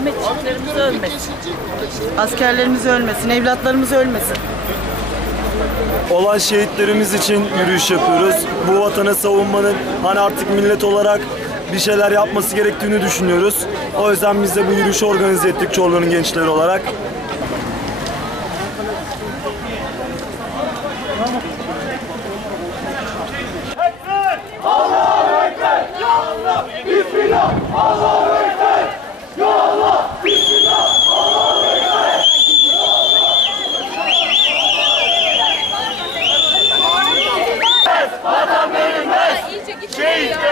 Hizmetçilerimiz ölmesin. Askerlerimiz ölmesin, evlatlarımız ölmesin. olan şehitlerimiz için yürüyüş yapıyoruz. Bu vatanı savunmanın hani artık millet olarak bir şeyler yapması gerektiğini düşünüyoruz. O yüzden biz de bu yürüyüşü organize ettik Çorlu'nun gençleri olarak.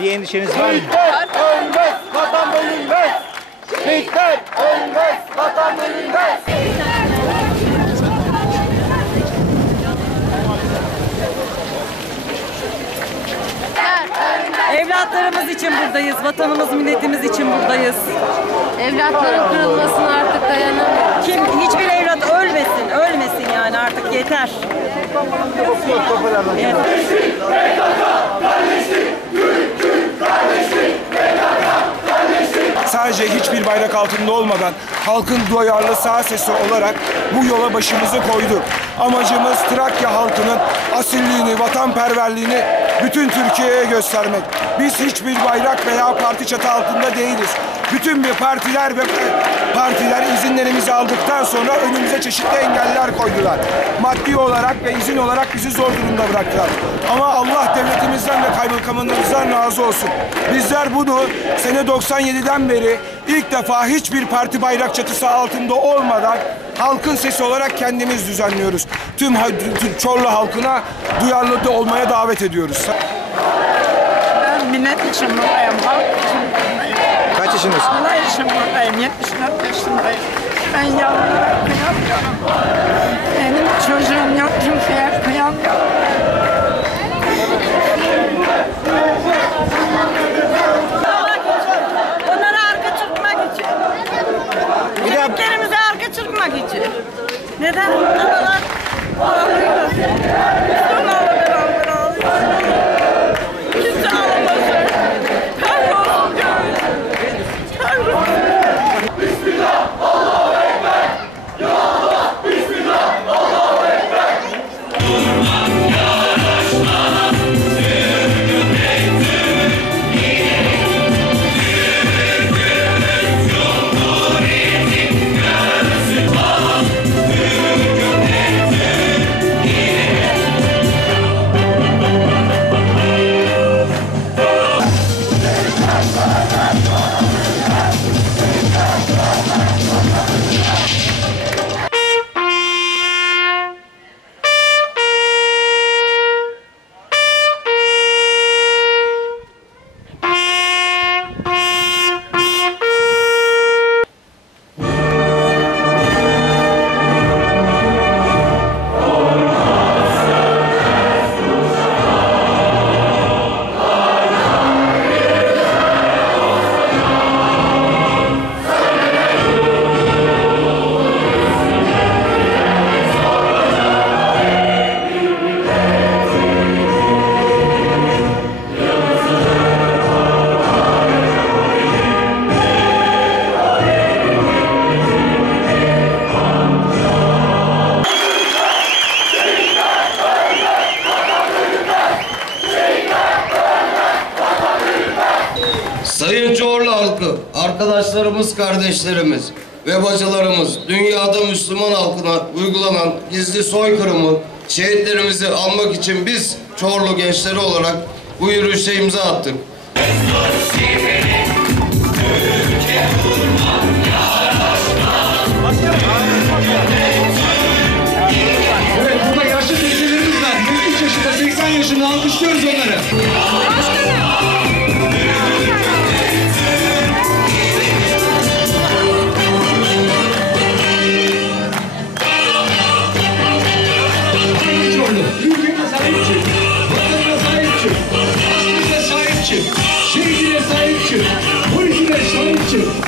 Bir endişeniz var mı? Şehitler ölmez, vatan bölünmez. Şehitler ölmez, vatan bölünmez. Evlatlarımız için buradayız, vatanımız, milletimiz için buradayız. Evlatların kırılmasına artık dayanamıyorum. Kim hiçbir evlat ölmesin, ölmesin yani artık yeter. Yeter. Sadece hiçbir bayrak altında olmadan halkın duyarlı sağ sesi olarak bu yola başımızı koyduk. Amacımız Trakya halkının asilliğini, vatanperverliğini bütün Türkiye'ye göstermek. Biz hiçbir bayrak veya parti çatı altında değiliz. Bütün bir partiler ve partiler izinlerimizi aldıktan sonra önümüze çeşitli engeller koydular. Maddi olarak ve izin olarak bizi zor durumda bıraktılar. Ama Allah devletimizden ve kaymakamımızdan razı olsun. Bizler bunu sene 97'den beri ilk defa hiçbir parti bayrak çatısı altında olmadan halkın sesi olarak kendimiz düzenliyoruz. Tüm tüm Çorlu halkına duyarlı da olmaya davet ediyoruz. Ben millet için buradayım. Halk için. Kaç yaşındasın? Allah için buradayım. 74 yaşındayım. Ben yavrulara kıyamıyorum. Benim çocuğum yok. Kimseye kıyamıyorum. Yeah. Sayın Çorlu halkı, arkadaşlarımız, kardeşlerimiz ve bacılarımız dünyada Müslüman halkına uygulanan gizli soykırımı şehitlerimizi almak için biz Çorlu gençleri olarak bu yürüyüşe imza attık. Evet burada yaşlı teyzelerimiz var. 103 yaşında, 80 yaşında alkışlıyoruz onları. you? What did you guys you.